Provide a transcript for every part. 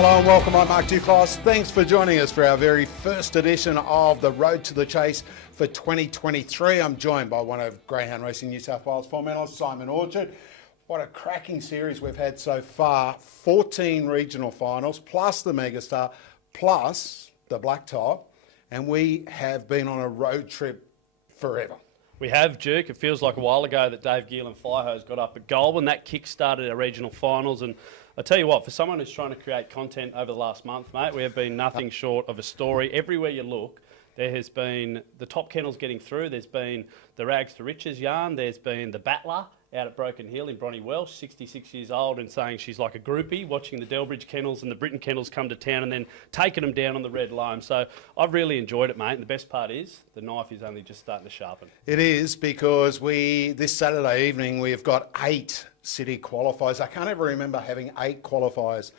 Hello and welcome, I'm Mark Duclos. Thanks for joining us for our very first edition of the Road to the Chase for 2023. I'm joined by one of Greyhound Racing New South Wales finalists, Simon Orchard. What a cracking series we've had so far. 14 regional finals, plus the Megastar, plus the Blacktop. And we have been on a road trip forever. We have, Duke. It feels like a while ago that Dave Gill and Firehose got up at Goulburn. That kick-started our regional finals. And I tell you what, for someone who's trying to create content over the last month, mate, we have been nothing short of a story. Everywhere you look, there has been the top kennels getting through. There's been the Rags to Riches yarn. There's been the Battler out at Broken Hill in Bronnie Welsh, 66 years old, and saying she's like a groupie, watching the Delbridge kennels and the Britain kennels come to town and then taking them down on the red loam. So I've really enjoyed it, mate. And the best part is the knife is only just starting to sharpen. It is, because this Saturday evening we've got 8 city qualifiers. I can't ever remember having 8 qualifiers,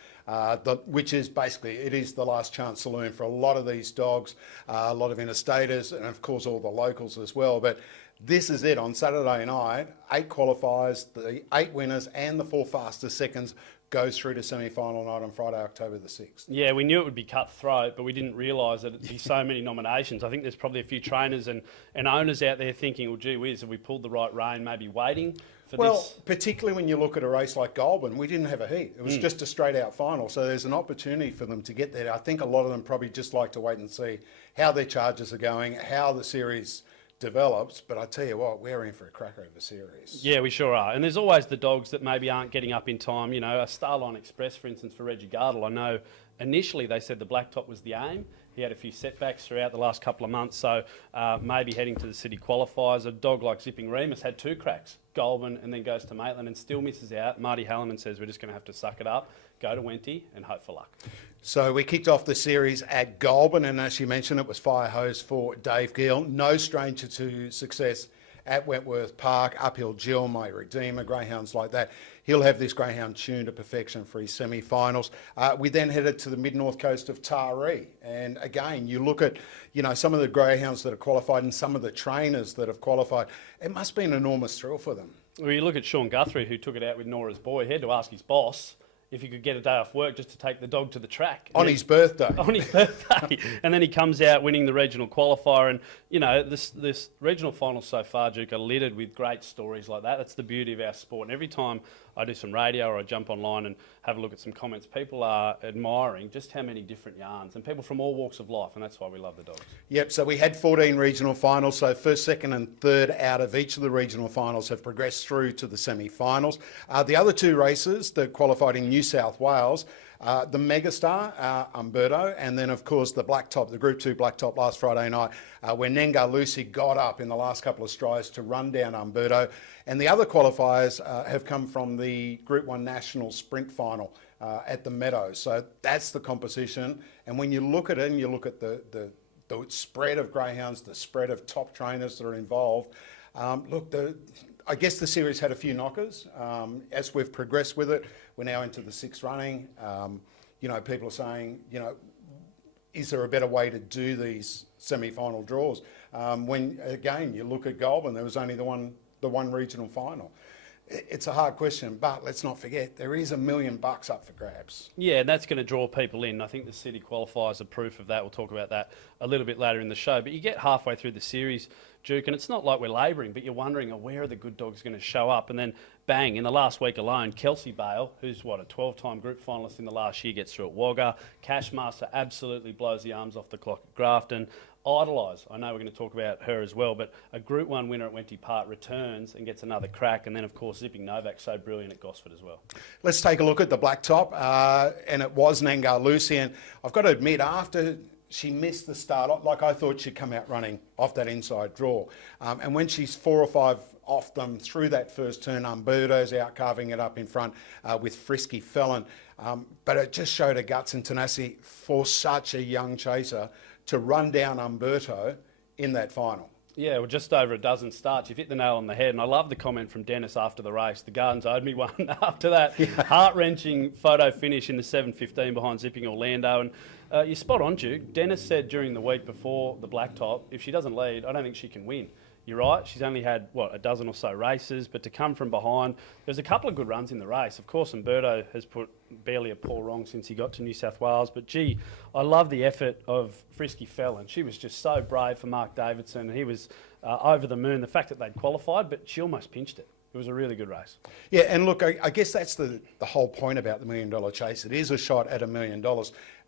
which is basically, it is the last chance saloon for a lot of these dogs, a lot of interstaters, and of course all the locals as well. But this is it on Saturday night. 8 qualifiers, the 8 winners and the 4 fastest seconds goes through to semi-final night on Friday, October the 6th. Yeah, we knew it would be cutthroat, but we didn't realise that it'd be so many nominations. I think there's probably a few trainers and owners out there thinking, well, gee whiz, have we pulled the right rein, maybe waiting for this? Well, particularly when you look at a race like Goulburn, we didn't have a heat. It was just a straight-out final, so there's an opportunity for them to get there. I think a lot of them probably just like to wait and see how their charges are going, how the series develops, but I tell you what, we're in for a cracker of a series. Yeah, we sure are. And there's always the dogs that maybe aren't getting up in time. You know, a Starline Express, for instance, for Reggie Gardle. I know initially they said the Blacktop was the aim. He had a few setbacks throughout the last couple of months, so maybe heading to the city qualifiers. A dog like Zipping Remus had 2 cracks, Goulburn, and then goes to Maitland and still misses out. Marty Hallinan says we're just going to have to suck it up, go to Wenty and hope for luck. So we kicked off the series at Goulburn, and as you mentioned, it was Firehose for Dave Gill. No stranger to success at Wentworth Park, Uphill Jill, My Redeemer, greyhounds like that. He'll have this greyhound tuned to perfection for his semi-finals. We then headed to the mid-north coast of Taree, and again, you look at, you know, some of the greyhounds that have qualified and some of the trainers that have qualified. It must be an enormous thrill for them. Well, you look at Sean Guthrie, who took it out with Nora's boy. He had to ask his boss if he could get a day off work just to take the dog to the track. On his birthday. On his birthday. And then he comes out winning the regional qualifier. And, you know, this regional final so far, Duke, are littered with great stories like that. That's the beauty of our sport. And every time I do some radio or I jump online and have a look at some comments, people are admiring just how many different yarns and people from all walks of life. And that's why we love the dogs. Yep, so we had 14 regional finals. So first, second and third out of each of the regional finals have progressed through to the semi-finals. The other 2 races that qualified in New South Wales, the Megastar, Umberto, and then of course the Blacktop, the Group 2 Blacktop last Friday night, where Nenga Lucy got up in the last couple of strides to run down Umberto. And the other qualifiers have come from the Group 1 National Sprint Final at the Meadows. So that's the composition. And when you look at it and you look at the spread of greyhounds, the spread of top trainers that are involved, I guess the series had a few knockers. As we've progressed with it, we're now into the 6th running. You know, people are saying, you know, is there a better way to do these semi-final draws? When, again, you look at Goulburn, there was only the one regional final. It's a hard question, but let's not forget, there is $1 million up for grabs. Yeah, and that's going to draw people in. I think the city qualifiers are proof of that. We'll talk about that a little bit later in the show. But you get halfway through the series, Duke, and it's not like we're labouring, but you're wondering, where are the good dogs going to show up? And then, bang, in the last week alone, Kelsey Bale, who's, a 12-time group finalist in the last year, gets through at Wagga. Cashmaster absolutely blows the arms off the clock at Grafton. Idolise, I know we're going to talk about her as well, but a Group 1 winner at Wenty Park returns and gets another crack. And then, of course, Zipping Novak, so brilliant at Gosford as well. Let's take a look at the Blacktop, and it was Nenga Lucy. And I've got to admit, after she missed the start, like I thought she'd come out running off that inside draw. And when she's 4 or 5 off them through that first turn, Umberto's out carving it up in front with Frisky Felon. But it just showed her guts and tenacity for such a young chaser to run down Umberto in that final. Yeah, well, just over a dozen starts. You've hit the nail on the head. And I love the comment from Dennis after the race. The Gardens owed me one after that. Yeah. Heart-wrenching photo finish in the 7:15 behind Zipping Orlando. And you're spot on, Duke. Dennis said during the week before the Blacktop, if she doesn't lead, I don't think she can win. You're right, she's only had, a dozen or so races, but to come from behind, there's a couple of good runs in the race. Of course, Umberto has put barely a paw wrong since he got to New South Wales, but gee, I love the effort of Frisky Fallon. She was just so brave for Mark Davidson. He was over the moon, the fact that they'd qualified, but she almost pinched it. It was a really good race. Yeah, and look, I guess that's the whole point about the $1 Million Chase. It is a shot at $1 million.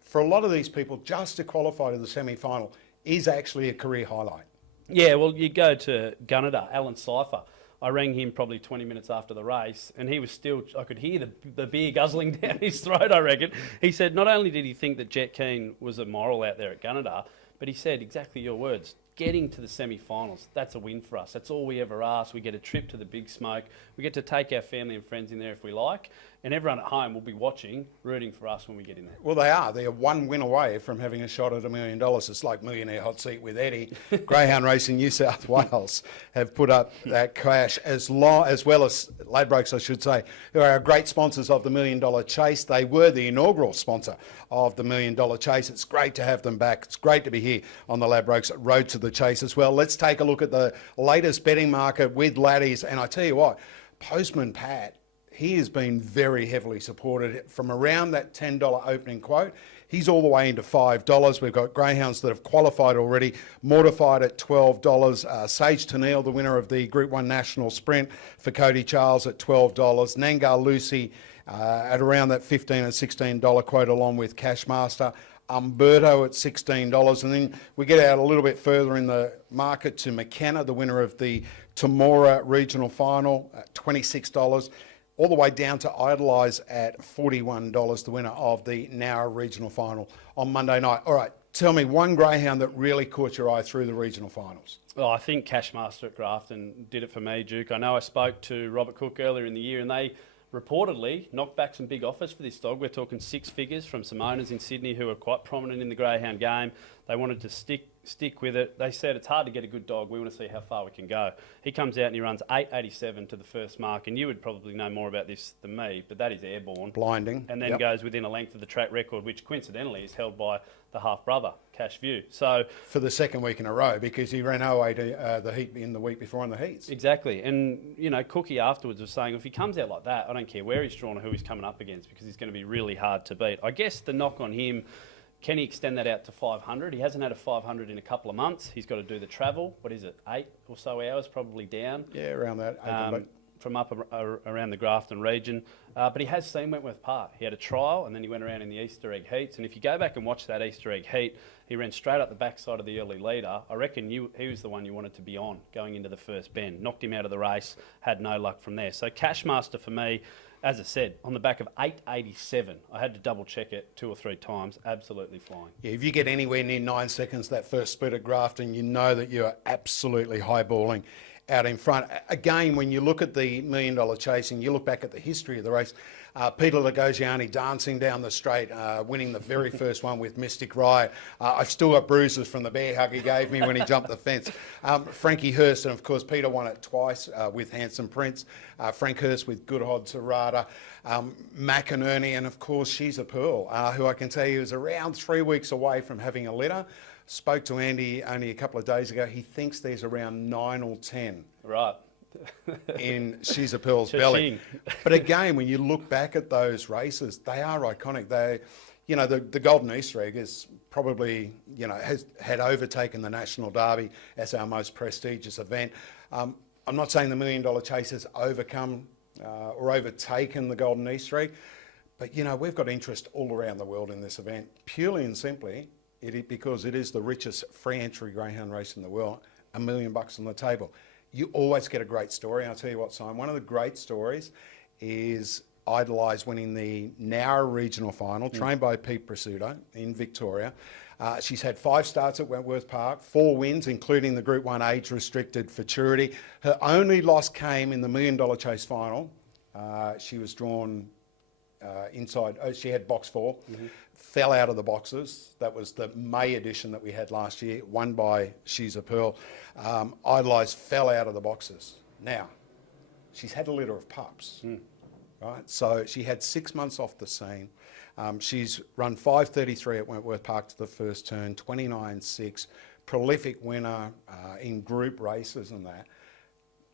For a lot of these people, just to qualify to the semi-final is actually a career highlight. Yeah, well, you go to Gunnedah, Alan Cypher. I rang him probably 20 minutes after the race, and he was still, I could hear the beer guzzling down his throat, I reckon. He said not only did he think that Jet Keen was immoral out there at Gunnedah, but he said exactly your words, getting to the semi-finals, that's a win for us. That's all we ever ask. We get a trip to the Big Smoke. We get to take our family and friends in there if we like. And everyone at home will be watching, rooting for us when we get in there. Well, they are. They're one win away from having a shot at $1 million. It's like Millionaire Hot Seat with Eddie. Greyhound Racing New South Wales have put up that cash, as well as Ladbrokes, I should say, who are great sponsors of the $1 Million Chase. They were the inaugural sponsor of the $1 Million Chase. It's great to have them back. It's great to be here on the Ladbrokes Road to the Chase as well. Let's take a look at the latest betting market with laddies. And I tell you what, Postman Pat, he has been very heavily supported from around that $10 opening quote. He's all the way into $5. We've got greyhounds that have qualified already, mortified at $12. Sage Tennille, the winner of the Group 1 National Sprint for Cody Charles at $12. Nangar Lucy at around that $15 and $16 quote, along with Cashmaster. Umberto at $16. And then we get out a little bit further in the market to McKenna, the winner of the Temora Regional Final at $26. All the way down to Idolize at $41, the winner of the Nowra Regional Final on Monday night. All right, tell me one greyhound that really caught your eye through the regional finals. Well, I think Cashmaster at Grafton did it for me, Duke. I know I spoke to Robert Cook earlier in the year, and they reportedly knocked back some big offers for this dog. We're talking six figures from some owners in Sydney who are quite prominent in the greyhound game. They wanted to stick with it. They said it's hard to get a good dog. We want to see how far we can go. He comes out and he runs 8.87 to the first mark, and you would probably know more about this than me, but that is airborne. Blinding. And then goes within a length of the track record, which coincidentally is held by the half-brother, Cash View. So for the second week in a row, because he ran 08 the heat in the week before on the heats. Exactly. And, Cookie afterwards was saying if he comes out like that, I don't care where he's drawn or who he's coming up against, because he's going to be really hard to beat. I guess the knock on him, can he extend that out to 500? He hasn't had a 500 in a couple of months. He's got to do the travel. What is it, 8 or so hours, probably down? Yeah, around that. From up around the Grafton region. But he has seen Wentworth Park. He had a trial and then he went around in the Easter egg heats. And if you go back and watch that Easter egg heat, he ran straight up the backside of the early leader. I reckon he was the one you wanted to be on going into the first bend. Knocked him out of the race, had no luck from there. So Cashmaster for me, as I said, on the back of 8.87, I had to double check it 2 or 3 times, absolutely flying. Yeah, if you get anywhere near 9 seconds that first split at Grafton, you know that you're absolutely highballing out in front. Again, when you look at the $1 Million Chase and you look back at the history of the race, Peter Lagosiani dancing down the straight, winning the very first one with Mystic Riot. I've still got bruises from the bear hug he gave me when he jumped the fence. Frankie Hurst, and of course Peter won it twice with Handsome Prince. Frank Hurst with Good Odds Harada. McInerney, and of course She's a Pearl, who I can tell you is around 3 weeks away from having a litter. Spoke to Andy only a couple of days ago. He thinks there's around 9 or 10. Right. In She's a Pearl's belly. But again, when you look back at those races, they are iconic. They, the Golden Easter Egg is probably, had overtaken the National Derby as our most prestigious event. I'm not saying the $1 Million Chase has overcome or overtaken the Golden Easter Egg, but, we've got interest all around the world in this event, purely and simply because it is the richest free entry greyhound race in the world, $1 million on the table. You always get a great story. I'll tell you what, Simon, one of the great stories is Idolize winning the Nowra Regional Final, trained by Pete Prasuto in Victoria. She's had 5 starts at Wentworth Park, 4 wins, including the Group 1 age-restricted futurity. Her only loss came in the $1 Million Chase final. She was drawn inside. She had box 4. Fell out of the boxes. That was the May edition that we had last year, won by She's a Pearl. Idolize fell out of the boxes. Now, she's had a litter of pups, right? So she had 6 months off the scene. She's run 5.33 at Wentworth Park to the first turn, 29.6, prolific winner in group races and that,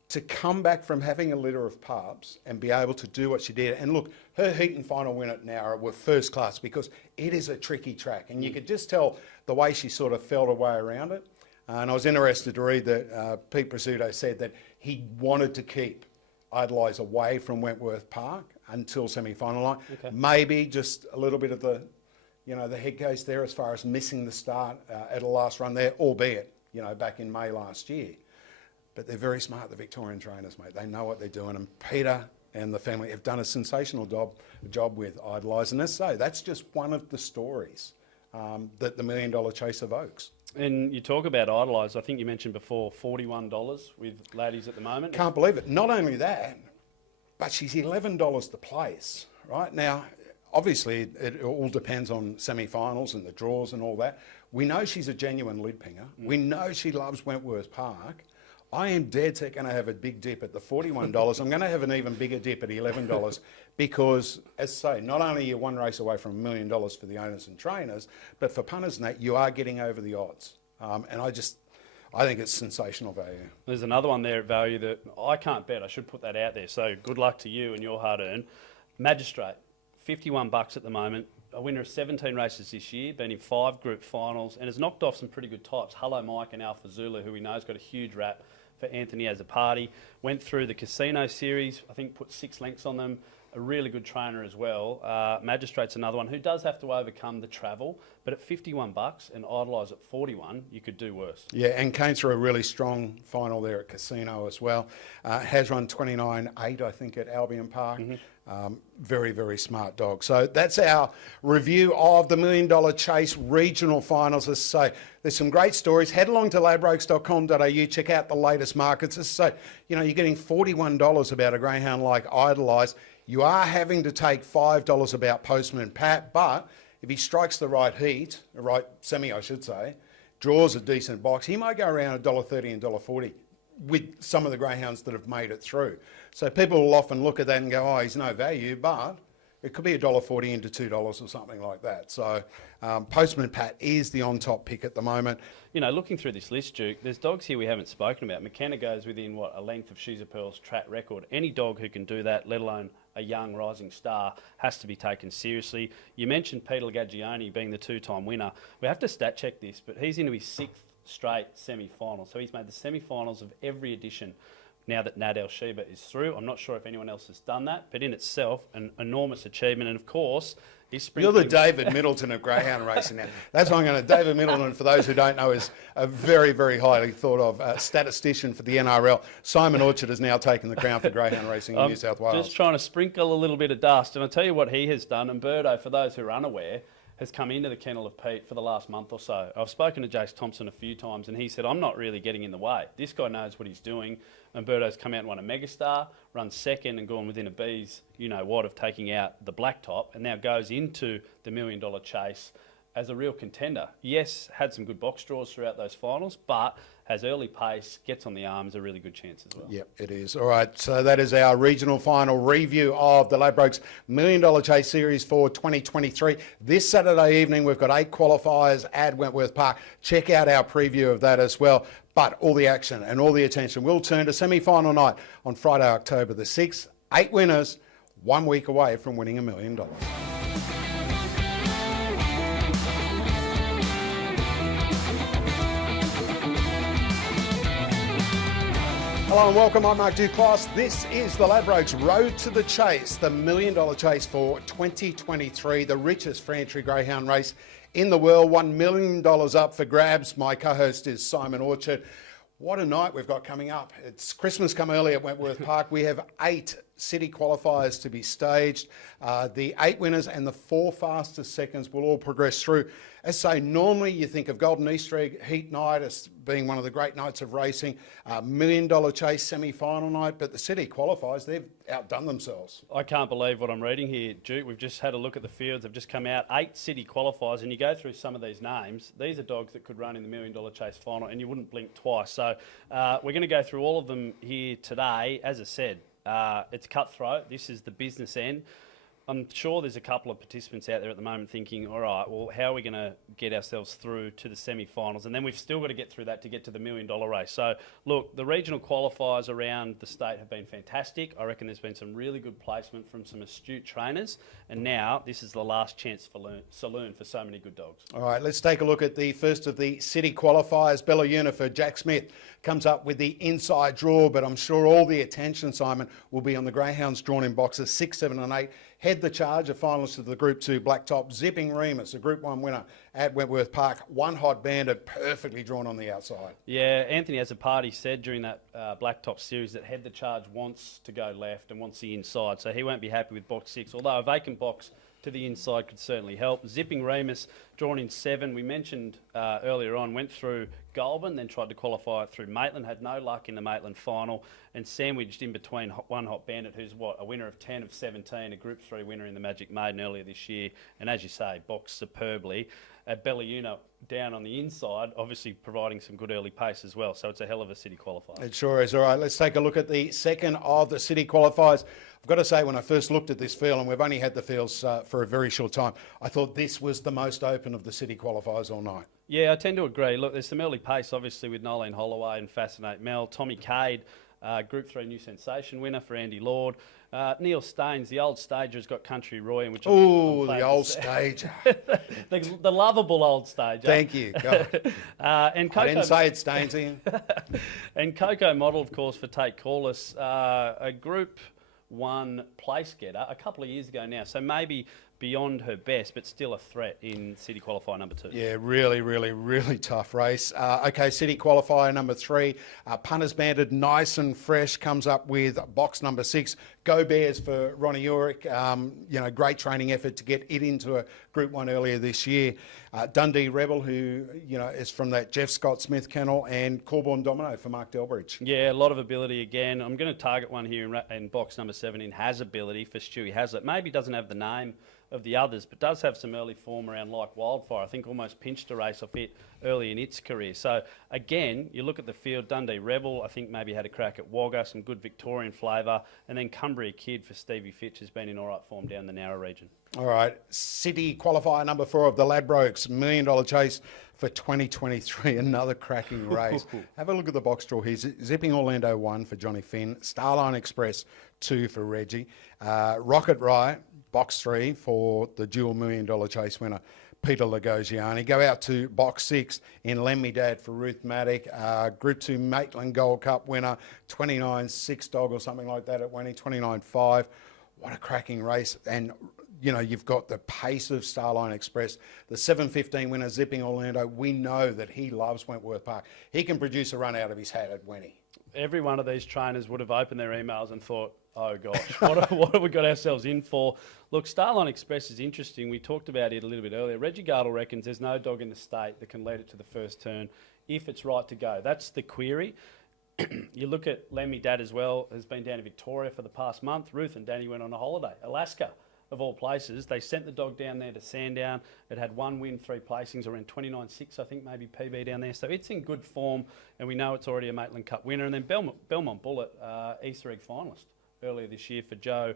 to come back from having a litter of pups and be able to do what she did. And look, her heat and final win at Nowra were first class because it is a tricky track. And you could just tell the way she sort of felt her way around it. And I was interested to read that Pete Prizzuto said that he wanted to keep Idolize away from Wentworth Park until semi-final line. Okay. Maybe just a little bit of the, the head case there as far as missing the start at a last run there, albeit, back in May last year. But they're very smart, the Victorian trainers, mate. They know what they're doing. And Peter and the family have done a sensational job with Idolize. And that's just one of the stories that the $1 Million Chase evokes. And you talk about Idolize, I think you mentioned before, $41 with ladies at the moment. Can't believe it. Not only that, but she's $11 the place, right? Now, obviously, it all depends on semi-finals and the draws and all that. We know she's a genuine lid pinger. We know she loves Wentworth Park. I am dead set going to have a big dip at the $41. I'm going to have an even bigger dip at $11 because, as I say, not only are you one race away from $1 million for the owners and trainers, but for punters and that, you are getting over the odds. And I think it's sensational value. There's another one there at value that I can't bet. I should put that out there. So good luck to you and your hard-earned. Magistrate, $51 at the moment. A winner of 17 races this year, been in 5 group finals, and has knocked off some pretty good types. Hello Mike and Alpha Zulu, who we know has got a huge rap for Anthony as a party. Went through the Casino Series, I think put 6 lengths on them. A really good trainer as well. Magistrate's another one who does have to overcome the travel, but at $51 and Idolize at $41, you could do worse. Yeah, and came through a really strong final there at Casino as well. Has run 29.8, I think, at Albion Park. Very, very smart dog. So that's our review of the $1 Million Chase regional finals. As I say, there's some great stories. Head along to ladbrokes.com.au, check out the latest markets. As I say, you're getting $41 about a greyhound like Idolize. You are having to take $5 about Postman Pat, but if he strikes the right heat, the right semi, I should say, draws a decent box, he might go around $1.30 and $1.40 with some of the greyhounds that have made it through. So people will often look at that and go, oh, he's no value, but it could be $1.40 into $2 or something like that. So Postman Pat is the on-top pick at the moment. Looking through this list, Duke, there's dogs here we haven't spoken about. McKenna goes within, a length of She's a Pearl's track record. Any dog who can do that, let alone a young rising star, has to be taken seriously. You mentioned Peter Gagioni being the 2-time winner. We have to stat check this, but he's into his 6th straight semi-final. So he's made the semi-finals of every edition now that Nadal Sheba is through. I'm not sure if anyone else has done that, but in itself, an enormous achievement. And of course, you're the David Middleton of greyhound racing now. That's what I'm going to. David Middleton, for those who don't know, is a very, very highly thought of statistician for the NRL. Simon Orchard has now taken the crown for greyhound racing in New South Wales. Just trying to sprinkle a little bit of dust. And I'll tell you what he has done. And Birdo, for those who are unaware, has come into the kennel of Pete for the last month or so. I've spoken to Jace Thompson a few times and he said, I'm not really getting in the way. This guy knows what he's doing. And Birdo's come out and won a Megastar, run second and gone within a bee's, of taking out the blacktop, and now goes into the $1 Million Chase as a real contender. Yes, had some good box draws throughout those finals, but has early pace, gets on the arms, a really good chance as well. Yep, it is. All right, so that is our regional final review of the Ladbrokes $1 Million Chase Series for 2023. This Saturday evening, we've got 8 qualifiers at Wentworth Park. Check out our preview of that as well. But all the action and all the attention will turn to semi-final night on Friday, October the 6th. 8 winners, 1 week away from winning $1 million. Hello and welcome, I'm Mark Duclos. This is the Ladbrokes Road to the Chase, the $1 Million Chase for 2023, the richest for entry greyhound race in the world. $1 million up for grabs. My co-host is Simon Orchard. What a night we've got coming up. It's Christmas come early at Wentworth Park. We have 8 city qualifiers to be staged. The 8 winners and the 4 fastest seconds will all progress through. As I say, normally you think of Golden Easter Egg Heat Night as being one of the great nights of racing, $1 Million Chase semi-final night, but the city qualifiers, they've outdone themselves. I can't believe what I'm reading here, Duke. We've just had a look at the fields. They've just come out, 8 city qualifiers, and you go through some of these names. These are dogs that could run in the $1 Million Chase final, and you wouldn't blink twice. So we're going to go through all of them here today. As I said, it's cutthroat. This is the business end. I'm sure there's a couple of participants out there at the moment thinking, all right, well, how are we going to get ourselves through to the semi-finals? And then we've still got to get through that to get to the $1 million race. So, look, the regional qualifiers around the state have been fantastic. I reckon there's been some really good placement from some astute trainers. And now this is the last chance for saloon for so many good dogs. All right, let's take a look at the first of the city qualifiers. Bella for Jack Smith comes up with the inside draw, but I'm sure all the attention, Simon, will be on the greyhounds drawn in boxes 6, 7 and 8. Head the charge, a finalist of the Group 2 Blacktop. Zipping Remus, a Group 1 winner at Wentworth Park. One Hot Bandit, perfectly drawn on the outside. Yeah, Anthony Azzopardi said during that Blacktop series that Head the Charge wants to go left and wants the inside, so he won't be happy with box 6, although a vacant box to the inside could certainly help. Zipping Remus, drawn in 7. We mentioned earlier on, went through Goulburn, then tried to qualify it through Maitland, had no luck in the Maitland final, and sandwiched in between One Hot Bandit, who's a winner of 10 of 17, a Group 3 winner in the Magic Maiden earlier this year, and as you say, boxed superbly. Bella down on the inside, obviously providing some good early pace as well. So it's a hell of a city qualifier. It sure is. All right, let's take a look at the second of the city qualifiers. I've got to say, when I first looked at this field, and we've only had the fields for a very short time, I thought this was the most open of the city qualifiers all night. Yeah, I tend to agree. Look, there's some early pace, obviously, with Nolene Holloway and Fascinate Mel. Tommy Cade, Group 3 New Sensation winner for Andy Lord. Neil Staines, the old stager, has got Country Roy in which Oh, the old stager. the lovable old stager. Thank you. God. And Coco, I didn't say it, Stainesy. And Coco Model, of course, for Tate Corliss, a Group 1 place getter a couple of years ago now. So maybe beyond her best, but still a threat in city qualifier number 2. Yeah, really tough race. Okay, city qualifier number 3. Punters Banded, nice and fresh, comes up with box number 6. Go Bears for Ronnie Urick. Great training effort to get it into a Group 1 earlier this year. Dundee Rebel, who, is from that Jeff Scott Smith kennel, and Corborn Domino for Mark Delbridge. Yeah, a lot of ability again. I'm going to target one here in box number 7 in Has Ability for Stewie Hazlitt. Maybe doesn't have the name of the others, but does have some early form around Like Wildfire. I think almost pinched a race off it early in its career. So again, you look at the field, Dundee Rebel, I think maybe had a crack at Wagga, some good Victorian flavour, and then Cumbria Kid for Stevie Fitch has been in all right form down the Narrow region. All right, city qualifier number 4 of the Ladbrokes Million Dollar Chase for 2023, another cracking race. Have a look at the box draw here. Zipping Orlando 1 for Johnny Finn, Starline Express 2 for Reggie, Rocket Riot, box 3 for the dual $1 million Chase winner, Peter Lagosiani. Go out to box 6 in Lend Me Dad for Ruth Maddock, Group 2 Maitland Gold Cup winner, 29-6 dog or something like that at Wenny, 29-5. What a cracking race. And, you've got the pace of Starline Express, the 7:15 winner, Zipping Orlando. We know that he loves Wentworth Park. He can produce a run out of his hat at Wenny. Every one of these trainers would have opened their emails and thought, oh gosh, what have we got ourselves in for? Look, Starline Express is interesting. We talked about it a little bit earlier. Reggie Gardle reckons there's no dog in the state that can lead it to the first turn if it's right to go. That's the query. You look at Lemmy Dad as well, has been down to Victoria for the past month. Ruth and Danny went on a holiday. Alaska, of all places. They sent the dog down there to Sandown. It had 1 win, 3 placings, around 29-6, I think, maybe PB down there. So it's in good form, and we know it's already a Maitland Cup winner. And then Belmont Bullet, Easter egg finalist earlier this year for Joe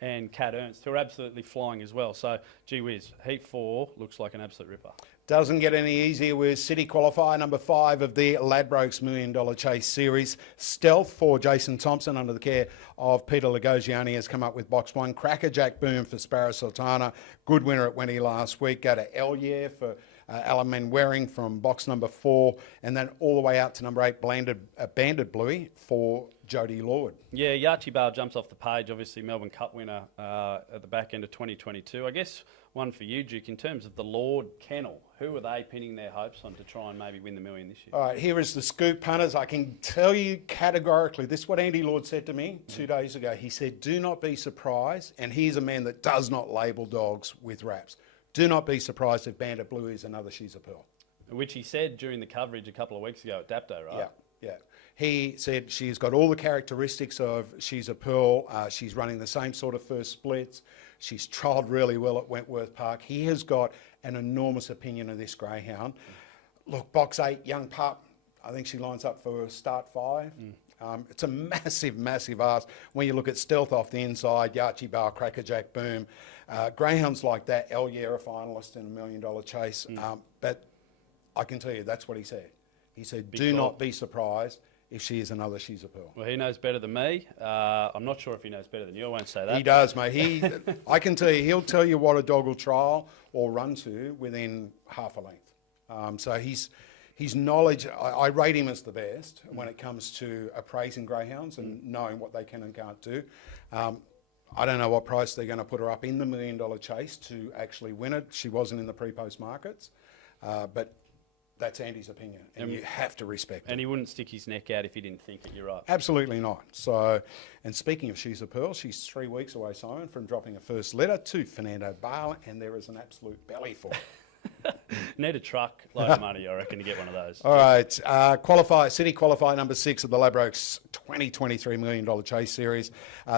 and Kat Ernst, who are absolutely flying as well. So, gee whiz, Heat 4 looks like an absolute ripper. Doesn't get any easier with city qualifier number 5 of the Ladbrokes Million Dollar Chase series. Stealth for Jason Thompson under the care of Peter Lagosiani has come up with box 1. Crackerjack Boom for Sparrow Sultana. Good winner at Wenny last week. Go to Elye for Alan Manwaring from box number 4. And then all the way out to number 8, Banded Bluey for Jodie Lord. Yeah, Yachi Bar jumps off the page. Obviously, Melbourne Cup winner at the back end of 2022. I guess one for you, Duke, in terms of the Lord Kennel. Who are they pinning their hopes on to try and maybe win the million this year? All right, here is the scoop, punters. I can tell you categorically, this is what Andy Lord said to me 2 days ago. He said, do not be surprised, and he's a man that does not label dogs with wraps. Do not be surprised if Bandit Blue is another She's a Pearl. Which he said during the coverage a couple of weeks ago at Dapto, right? Yeah. He said she's got all the characteristics of She's a Pearl. She's running the same sort of first splits. She's trialled really well at Wentworth Park. He has got an enormous opinion of this greyhound. Look, box 8, young pup. I think she lines up for start 5. It's a massive, massive ask when you look at Stealth off the inside, Yachi Bar, Crackerjack, Boom. Greyhounds like that, El Yera finalist in $1 Million Chase. But I can tell you, that's what he said. He said, do not be surprised if she is another She's a Pearl. Well, he knows better than me. I'm not sure if he knows better than you. I won't say that. He does, mate. I can tell you, he'll tell you what a dog will trial or run to within half a length. So his knowledge, I rate him as the best when it comes to appraising greyhounds and knowing what they can and can't do. I don't know what price they're going to put her up in the $1 Million Chase to actually win it. She wasn't in the pre-post markets, but that's Andy's opinion, and you have to respect it. And he wouldn't stick his neck out if he didn't think it, you're right. Absolutely not. So, and speaking of She's a Pearl, she's 3 weeks away, Simon, from dropping a first letter to Fernando Bale, and there is an absolute belly for it. Need a truck load of money, I reckon, to get one of those. All right, City Qualifier number 6 of the Ladbrokes 2023 $1 Million Chase Series.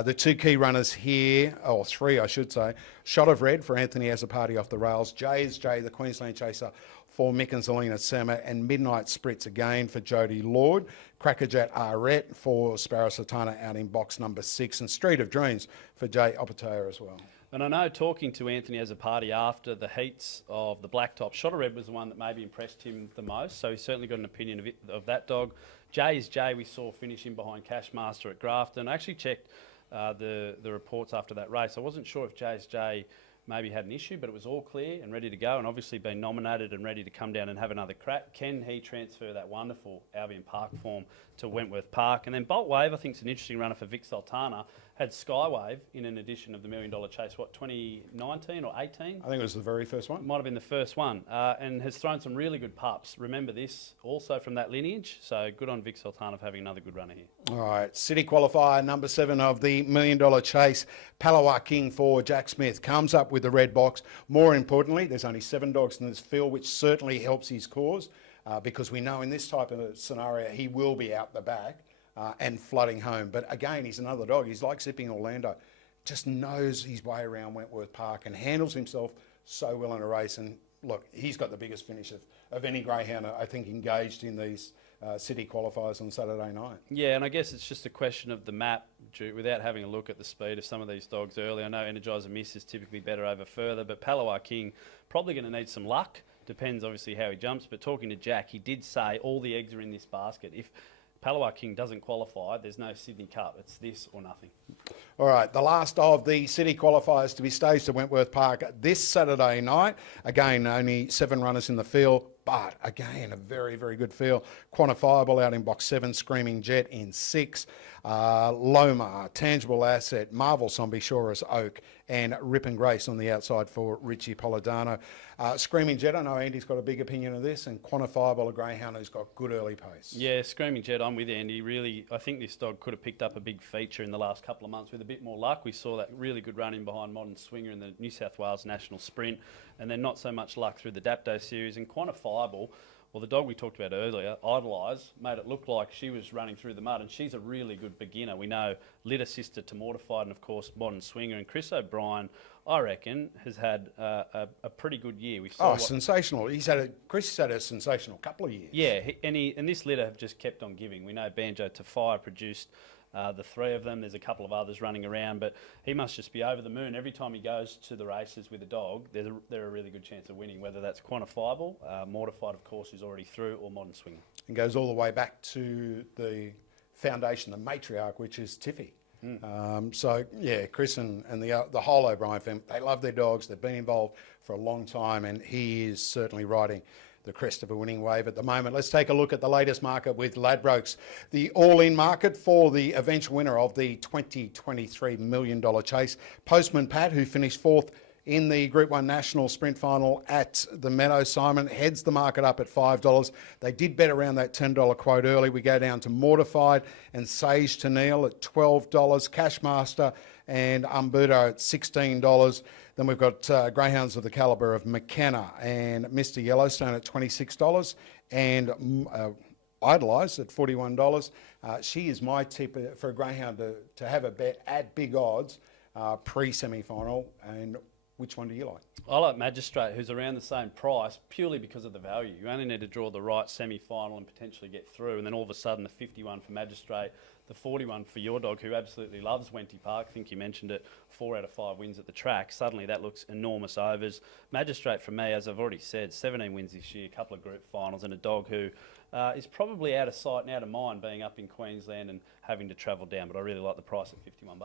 The 2 key runners here, or 3 I should say, Shot of Red for Anthony Azzopardi off the rails, Jay, the Queensland Chaser for Mick and Zelina Sema, and Midnight Spritz again for Jodie Lord, Crackerjack Arette for Sparrow Sultana out in box number 6, and Street of Dreams for Jay Opateo as well. And I know, talking to Anthony as a party after the heats of the Blacktop, Shot of Red was the one that maybe impressed him the most, so he's certainly got an opinion of that dog. Jay is Jay, we saw finishing behind Cashmaster at Grafton. I actually checked the reports after that race. I wasn't sure if Jay's Jay maybe had an issue, but it was all clear and ready to go, and obviously been nominated and ready to come down and have another crack. Can he transfer that wonderful Albion Park form to Wentworth Park? And then Bolt Wave, I think, is an interesting runner for Vic Sultana. Had Skywave in an edition of the $1 Million Chase, 2019 or 18? I think it was the very first one. Might have been the first one, and has thrown some really good pups. Remember this, also from that lineage, so good on Vic Sultana for having another good runner here. All right, City Qualifier number 7 of the $1 Million Chase, Palawa King for Jack Smith, comes up with the red box. More importantly, there's only 7 dogs in this field, which certainly helps his cause, because we know in this type of scenario, he will be out the back and flooding home. But again, he's another dog. He's like Zipping Orlando. Just knows his way around Wentworth Park and handles himself so well in a race. And look, he's got the biggest finish of any greyhound, I think, engaged in these city qualifiers on Saturday night. Yeah, and I guess it's just a question of the map, without having a look at the speed of some of these dogs early. I know Energizer Miss is typically better over further, but Palawa King probably going to need some luck. Depends obviously how he jumps, but talking to Jack, he did say all the eggs are in this basket. If Palawa King doesn't qualify, there's no Sydney Cup. It's this or nothing. All right, the last of the city qualifiers to be staged at Wentworth Park this Saturday night. Again, only 7 runners in the field, but again, a very, very good field. Quantifiable out in box 7, Screaming Jet in 6, Loma, Tangible Asset, Marvel Zombie, Shorus Oak, and Rip and Grace on the outside for Richie Polidano. Screaming Jet, I know Andy's got a big opinion of this, and Quantifiable, a greyhound who's got good early pace. Yeah, Screaming Jet, I'm with Andy. Really, I think this dog could have picked up a big feature in the last couple of months with a bit more luck. We saw that really good run in behind Modern Swinger in the New South Wales National Sprint, and then not so much luck through the Dapto series. And Quantifiable, well, the dog we talked about earlier, Idolise, made it look like she was running through the mud, and she's a really good beginner. We know Litter Sister to Mortified, and of course Modern Swinger, and Chris O'Brien, I reckon, has had a pretty good year. We saw sensational. Chris has had a sensational couple of years. Yeah, and this litter have just kept on giving. We know Banjo to Fire produced the 3 of them. There's a couple of others running around, but he must just be over the moon. Every time he goes to the races with a dog, they're a really good chance of winning, whether that's Quantifiable, Mortified, of course, who's already through, or Modern Swinger. And goes all the way back to the foundation, the matriarch, which is Tiffy. So, yeah, Chris and the whole O'Brien family, they love their dogs. They've been involved for a long time, and he is certainly riding the crest of a winning wave at the moment. Let's take a look at the latest market with Ladbrokes. The all-in market for the eventual winner of the 2023 $1 Million Chase, Postman Pat, who finished 4th in the Group 1 National Sprint Final at the Meadow. Simon heads the market up at $5. They did bet around that $10 quote early. We go down to Mortified and Sage to Neil at $12, Cashmaster and Umbudo at $16. Then we've got greyhounds of the calibre of McKenna and Mr. Yellowstone at $26, and Idolise at $41. She is my tip for a greyhound to have a bet at big odds pre-semi-final, and Which one do you like? I like Magistrate, who's around the same price, purely because of the value. You only need to draw the right semi-final and potentially get through, and then all of a sudden the 51 for Magistrate, the 41 for your dog, who absolutely loves Wenty Park. I think you mentioned it, 4 out of 5 wins at the track. Suddenly that looks enormous overs. Magistrate, for me, as I've already said, 17 wins this year, a couple of group finals, and a dog who is probably out of sight and out of mind, being up in Queensland and having to travel down. But I really like the price at $51.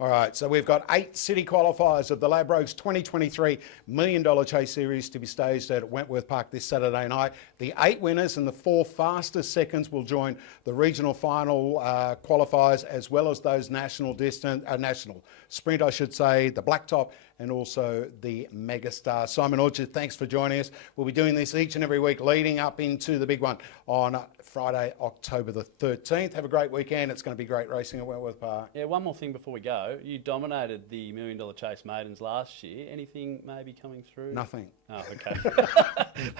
All right, so we've got 8 city qualifiers of the Ladbrokes 2023 Million Dollar Chase Series to be staged at Wentworth Park this Saturday night. The 8 winners and the 4 fastest seconds will join the regional final qualifiers, as well as those national sprint, I should say, the Blacktop, and also the Megastar. Simon Orchard, thanks for joining us. We'll be doing this each and every week leading up into the big one on Friday, October the 13th. Have a great weekend. It's going to be great racing at Wentworth Park. Yeah, one more thing before we go. You dominated the Million Dollar Chase Maidens last year. Anything maybe coming through? Nothing. Oh, okay.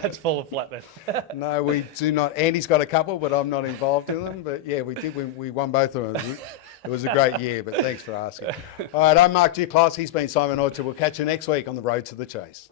That's full of flat then. No, we do not. Andy's got a couple, but I'm not involved in them. But yeah, we did. We won both of them. It was a great year, but thanks for asking. All right, I'm Mark Duclos. He's been Simon Orchard. We'll catch you next week on the road to the chase.